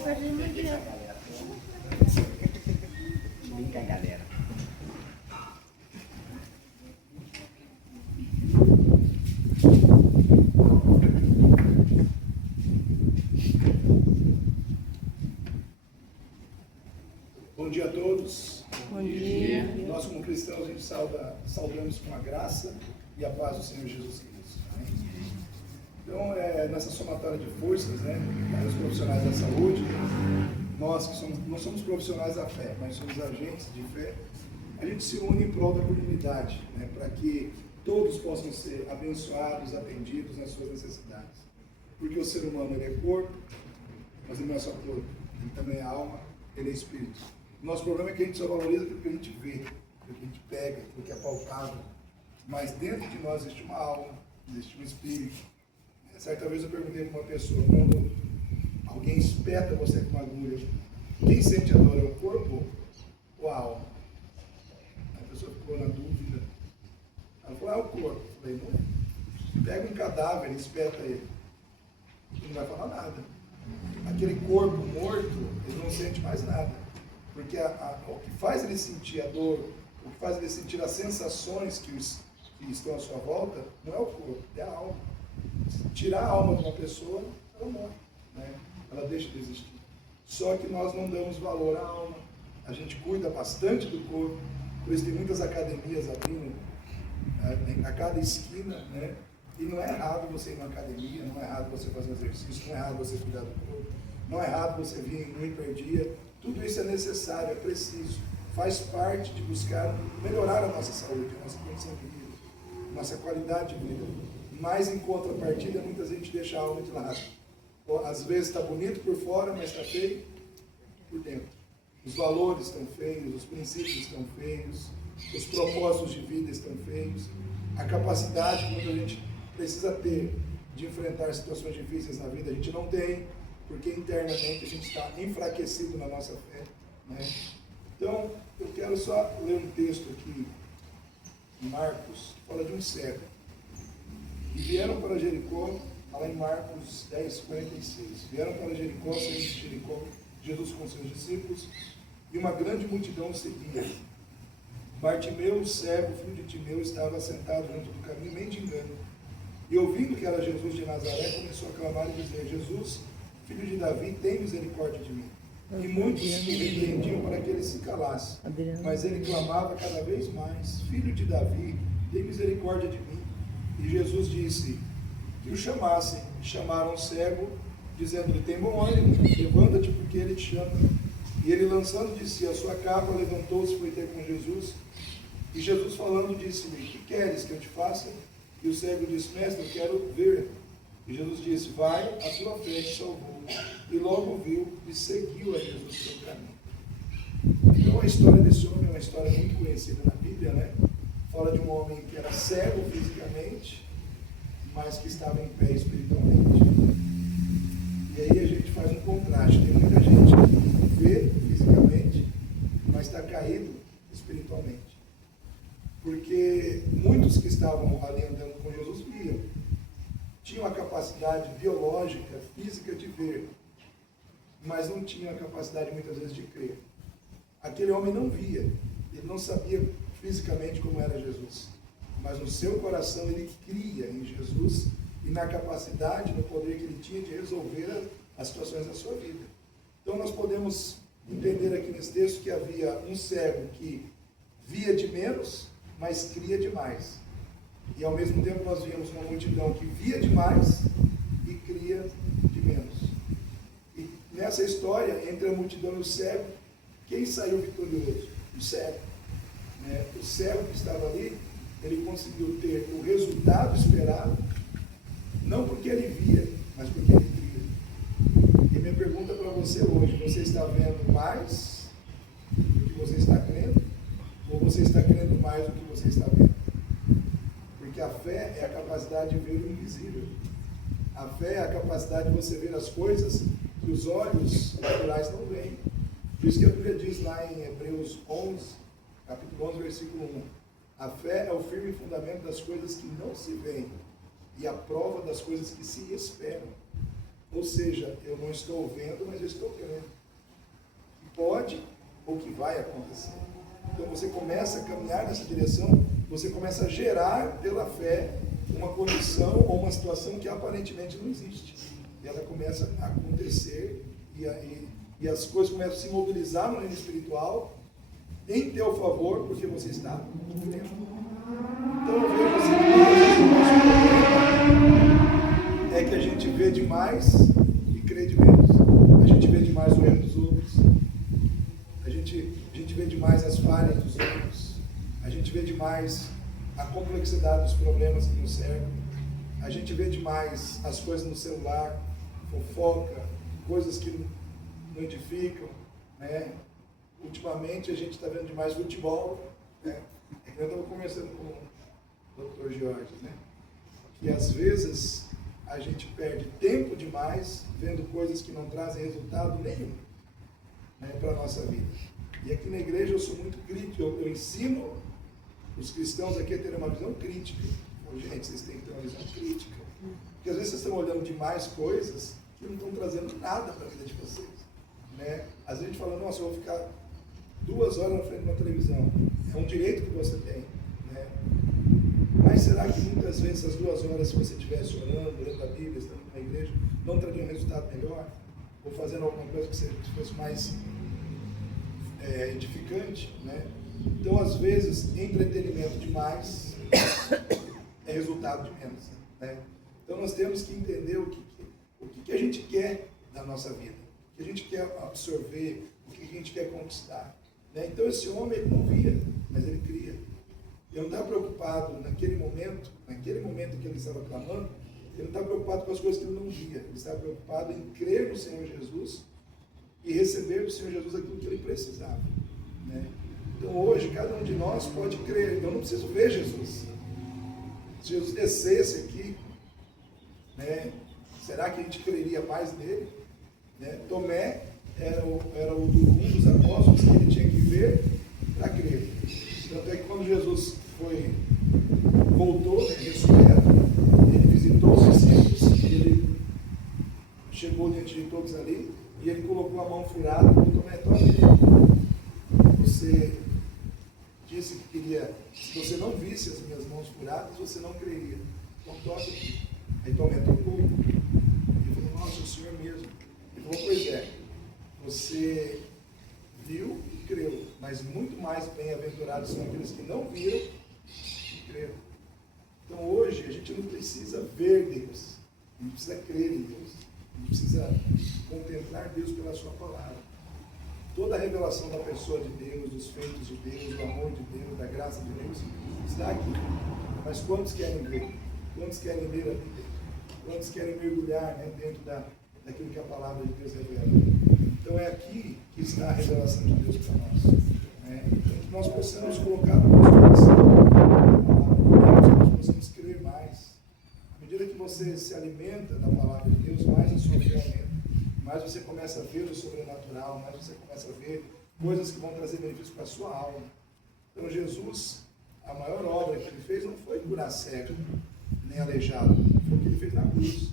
fazer uma dieta. Brinca, galera. Bom dia a todos. Bom dia. Nós, como cristãos, a gente saudamos com a graça e a paz do Senhor Jesus Cristo. Então, nessa somatória de forças, os profissionais da saúde, nós que não somos profissionais da fé, mas somos agentes de fé, a gente se une em prol da comunidade, para que todos possam ser abençoados, atendidos nas suas necessidades. Porque o ser humano, ele é corpo, mas ele não é só corpo, ele também é alma, ele é espírito. O nosso problema é que a gente só valoriza aquilo que a gente vê, aquilo que a gente pega, aquilo que é palpável. Mas dentro de nós existe uma alma, existe um espírito. Certa vez eu perguntei para uma pessoa, quando alguém espeta você com uma agulha, quem sente a dor é o corpo ou a alma? A pessoa ficou na dúvida. Ela falou, é o corpo. Eu falei, não é. Pega um cadáver e espeta ele. Ele não vai falar nada. Aquele corpo morto, ele não sente mais nada. Porque o que faz ele sentir a dor, o que faz ele sentir as sensações que estão à sua volta, não é o corpo, é a alma. Se tirar a alma de uma pessoa, ela morre, ela deixa de existir. Só que nós não damos valor à alma, a gente cuida bastante do corpo, por isso tem muitas academias abrindo a cada esquina, e não é errado você ir na academia, não é errado você fazer exercício, não é errado você cuidar do corpo, não é errado você vir no hiperdia. Tudo isso é necessário, é preciso, faz parte de buscar melhorar a nossa saúde, a nossa condição de vida, a nossa qualidade de vida. Mas em contrapartida, muita gente deixa a alma de lado. Às vezes está bonito por fora, mas está feio por dentro. Os valores estão feios, os princípios estão feios, os propósitos de vida estão feios. A capacidade que muita gente precisa ter de enfrentar situações difíceis na vida, a gente não tem, porque internamente a gente está enfraquecido na nossa fé. Então, eu quero só ler um texto aqui, em Marcos, que fala de um cego. E vieram para Jericó, lá em Marcos 10, 46. Vieram para Jericó, saindo de Jericó, Jesus com seus discípulos, e uma grande multidão seguia. Bartimeu, cego, filho de Timeu, estava sentado junto do caminho, mendigando. E ouvindo que era Jesus de Nazaré, começou a clamar e dizer, Jesus, filho de Davi, tem misericórdia de mim. E muitos o repreendiam para que ele se calasse. Mas ele clamava cada vez mais, filho de Davi, tem misericórdia de mim. E Jesus disse que o chamassem. Chamaram o cego, dizendo-lhe, tem bom ânimo, levanta-te porque ele te chama. E ele, lançando de si a sua capa, levantou-se e foi ter com Jesus. E Jesus falando disse-lhe, que queres que eu te faça? E o cego disse, mestre, eu quero ver. E Jesus disse, vai, a tua fé te salvou. E logo viu e seguiu a Jesus pelo caminho. Então a história desse homem é uma história muito conhecida na Bíblia, Fala de um homem que era cego fisicamente, mas que estava em pé espiritualmente. E aí a gente faz um contraste. Tem muita gente que vê fisicamente, mas está caído espiritualmente. Porque muitos que estavam ali andando com Jesus viam. Tinham a capacidade biológica, física de ver, mas não tinham a capacidade muitas vezes de crer. Aquele homem não via, ele não sabia fisicamente como era Jesus, mas no seu coração ele cria em Jesus e na capacidade, no poder que ele tinha de resolver as situações da sua vida. Então nós podemos entender aqui nesse texto que havia um cego que via de menos, mas cria demais. E ao mesmo tempo nós víamos uma multidão que via demais e cria de menos. E nessa história, entre a multidão e o cego, quem saiu vitorioso? O cego. O cego que estava ali, ele conseguiu ter o resultado esperado, não porque ele via, mas porque ele cria. E minha pergunta para você hoje, você está vendo mais do que você está crendo? Ou você está crendo mais do que você está vendo? Porque a fé é a capacidade de ver o invisível. A fé é a capacidade de você ver as coisas que os olhos naturais não veem. Por isso que a Bíblia diz lá em Hebreus 11, capítulo 11, versículo 1. A fé é o firme fundamento das coisas que não se veem e a prova das coisas que se esperam. Ou seja, eu não estou vendo, mas eu estou crendo. Que pode ou que vai acontecer. Então você começa a caminhar nessa direção, você começa a gerar pela fé uma condição ou uma situação que aparentemente não existe. E ela começa a acontecer e as coisas começam a se mobilizar no reino espiritual em teu favor, porque você está crendo. Então eu vejo assim, que o nosso problema é que a gente vê demais e crê de menos. A gente vê demais o erro dos outros. A gente vê demais as falhas dos outros. A gente vê demais a complexidade dos problemas que nos cercam. A gente vê demais as coisas no celular, fofoca, coisas que não edificam, né? Ultimamente a gente está vendo demais futebol, né? Eu estava conversando com o Dr. Jorge, né? Que às vezes a gente perde tempo demais vendo coisas que não trazem resultado nenhum, né, para a nossa vida. E aqui na igreja eu sou muito crítico, eu ensino os cristãos aqui a terem uma visão crítica. Gente, vocês têm que ter uma visão crítica. Porque às vezes vocês estão olhando demais coisas que não estão trazendo nada para a vida de vocês. Né? Às vezes a gente fala, nossa, eu vou ficar 2 horas na frente de uma televisão. É um direito que você tem. Né? Mas será que muitas vezes essas 2 horas, se você estivesse orando, lendo a Bíblia, estando na igreja, não traria um resultado melhor? Ou fazendo alguma coisa que fosse mais edificante? Né? Então, às vezes, entretenimento demais é resultado de menos. Né? Então, nós temos que entender o que a gente quer da nossa vida, o que a gente quer absorver, o que a gente quer conquistar. Né? Então, esse homem ele não via, mas ele cria. Ele não estava preocupado naquele momento que ele estava clamando, ele não estava preocupado com as coisas que ele não via, ele estava preocupado em crer no Senhor Jesus e receber do Senhor Jesus aquilo que ele precisava. Né? Então hoje, cada um de nós pode crer. Eu não preciso ver Jesus. Se Jesus descesse aqui, né, será que a gente creria mais nele? Né? Tomé era um dos apóstolos que ele tinha que ver para crer. Tanto é que quando Jesus voltou, né, ressurreto, ele visitou os discípulos, ele chegou diante de todos ali, e ele colocou a mão furada e falou, Tomé, toque. Você disse que queria, se você não visse as minhas mãos furadas, você não creria. Então toque aqui. Aí Tomé tocou. Ele falou, nossa, o Senhor mesmo. Ele falou, pois é, você viu e creu, mas muito mais bem-aventurados são aqueles que não viram e creram. Então hoje a gente não precisa ver Deus, a gente precisa crer em Deus, a gente precisa contemplar Deus pela sua palavra. Toda a revelação da pessoa de Deus, dos feitos de Deus, do amor de Deus, da graça de Deus, está aqui. Mas quantos querem ver? Quantos querem ler a Bíblia? Quantos querem mergulhar, né, dentro daquilo que a palavra de Deus revela? Então é aqui que está a revelação de Deus para nós. Né? Então que nós possamos colocar no nosso coração a palavra de Deus, que nós possamos crer mais. À medida que você se alimenta da palavra de Deus, mais a sua fé aumenta. Mais você começa a ver o sobrenatural, mais você começa a ver coisas que vão trazer benefício para a sua alma. Então Jesus, a maior obra que ele fez não foi curar cego, nem aleijado, foi o que ele fez na cruz.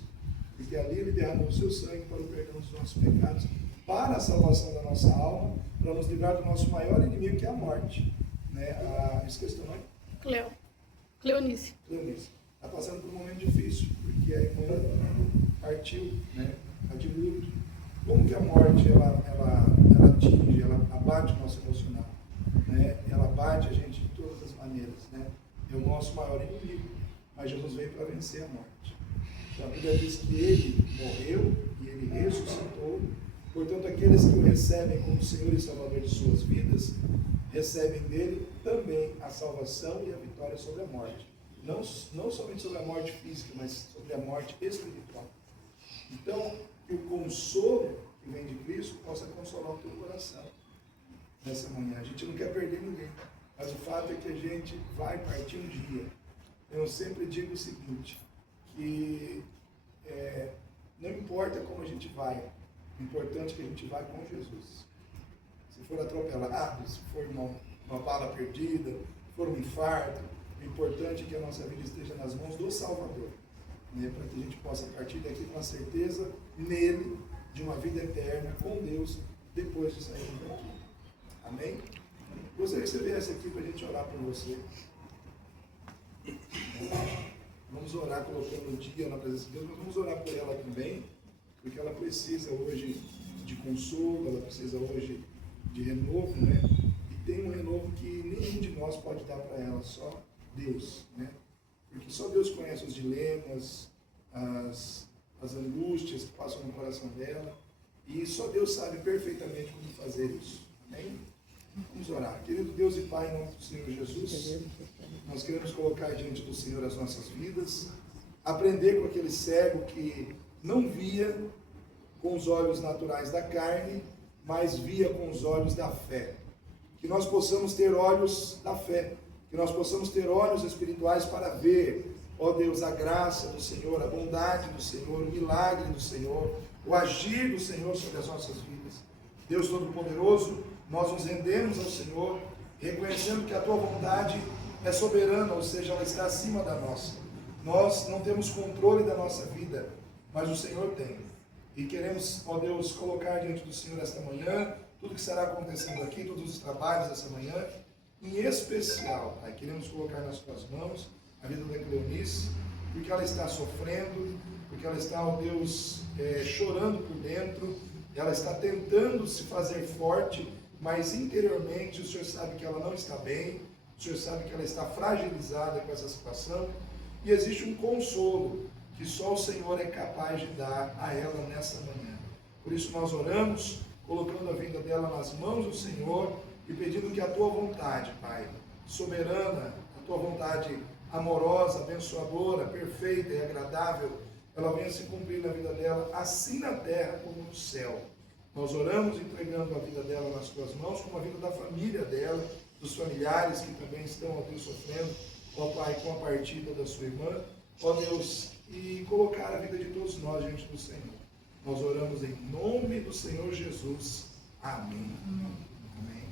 Porque ali ele derramou o seu sangue para o perdão dos nossos pecados, para a salvação da nossa alma, para nos livrar do nosso maior inimigo, que é a morte. Né? Esqueci o nome? Cleonice. Está passando por um momento difícil, porque a irmã partiu, né? Está de luto. Como que a morte ela atinge, ela abate o nosso emocional? Né? Ela abate a gente de todas as maneiras. Né? É o nosso maior inimigo, mas Jesus veio para vencer a morte. Então a Bíblia diz que ele morreu e ele ressuscitou. Portanto, aqueles que o recebem como Senhor e Salvador de suas vidas, recebem dele também a salvação e a vitória sobre a morte. Não somente sobre a morte física, mas sobre a morte espiritual. Então, que o consolo que vem de Cristo possa consolar o teu coração nessa manhã. A gente não quer perder ninguém, mas o fato é que a gente vai partir um dia. Eu sempre digo o seguinte, que não importa como a gente vai, o importante é que a gente vá com Jesus. Se for atropelado, se for uma bala perdida, se for um infarto, o importante é que a nossa vida esteja nas mãos do Salvador. né, para que a gente possa partir daqui com a certeza nele de uma vida eterna com Deus depois de sairmos daqui. Amém? Gostaria que você viesse aqui para a gente orar por você. Vamos orar colocando o dia na presença de Deus, mas vamos orar por ela também, porque ela precisa hoje de consolo, ela precisa hoje de renovo, né? E tem um renovo que nenhum de nós pode dar para ela, só Deus, né? Porque só Deus conhece os dilemas, as angústias que passam no coração dela, e só Deus sabe perfeitamente como fazer isso. Amém? Vamos orar. Querido Deus e Pai, em nome do Senhor Jesus, nós queremos colocar diante do Senhor as nossas vidas, aprender com aquele cego que não via com os olhos naturais da carne, mas via com os olhos da fé. Que nós possamos ter olhos da fé, que nós possamos ter olhos espirituais para ver, ó Deus, a graça do Senhor, a bondade do Senhor, o milagre do Senhor, o agir do Senhor sobre as nossas vidas. Deus Todo-Poderoso, nós nos rendemos ao Senhor, reconhecendo que a Tua vontade é soberana, ou seja, ela está acima da nossa. Nós não temos controle da nossa vida, mas o Senhor tem. E queremos, ó Deus, colocar diante do Senhor esta manhã, tudo que estará acontecendo aqui, todos os trabalhos dessa manhã, em especial, Pai, queremos colocar nas Tuas mãos a vida da Cleonice, porque ela está sofrendo, porque ela está, ó Deus, chorando por dentro, ela está tentando se fazer forte, mas interiormente o Senhor sabe que ela não está bem, o Senhor sabe que ela está fragilizada com essa situação, e existe um consolo que só o Senhor é capaz de dar a ela nessa manhã. Por isso nós oramos, colocando a vida dela nas mãos do Senhor e pedindo que a Tua vontade, Pai, soberana, a Tua vontade amorosa, abençoadora, perfeita e agradável, ela venha se cumprir na vida dela, assim na terra como no céu. Nós oramos entregando a vida dela nas Tuas mãos, como a vida da família dela, dos familiares que também estão, ó Deus, sofrendo, ó Pai, com a partida da sua irmã, ó Deus, e colocar a vida de todos nós diante do Senhor. Nós oramos em nome do Senhor Jesus. Amém. Amém.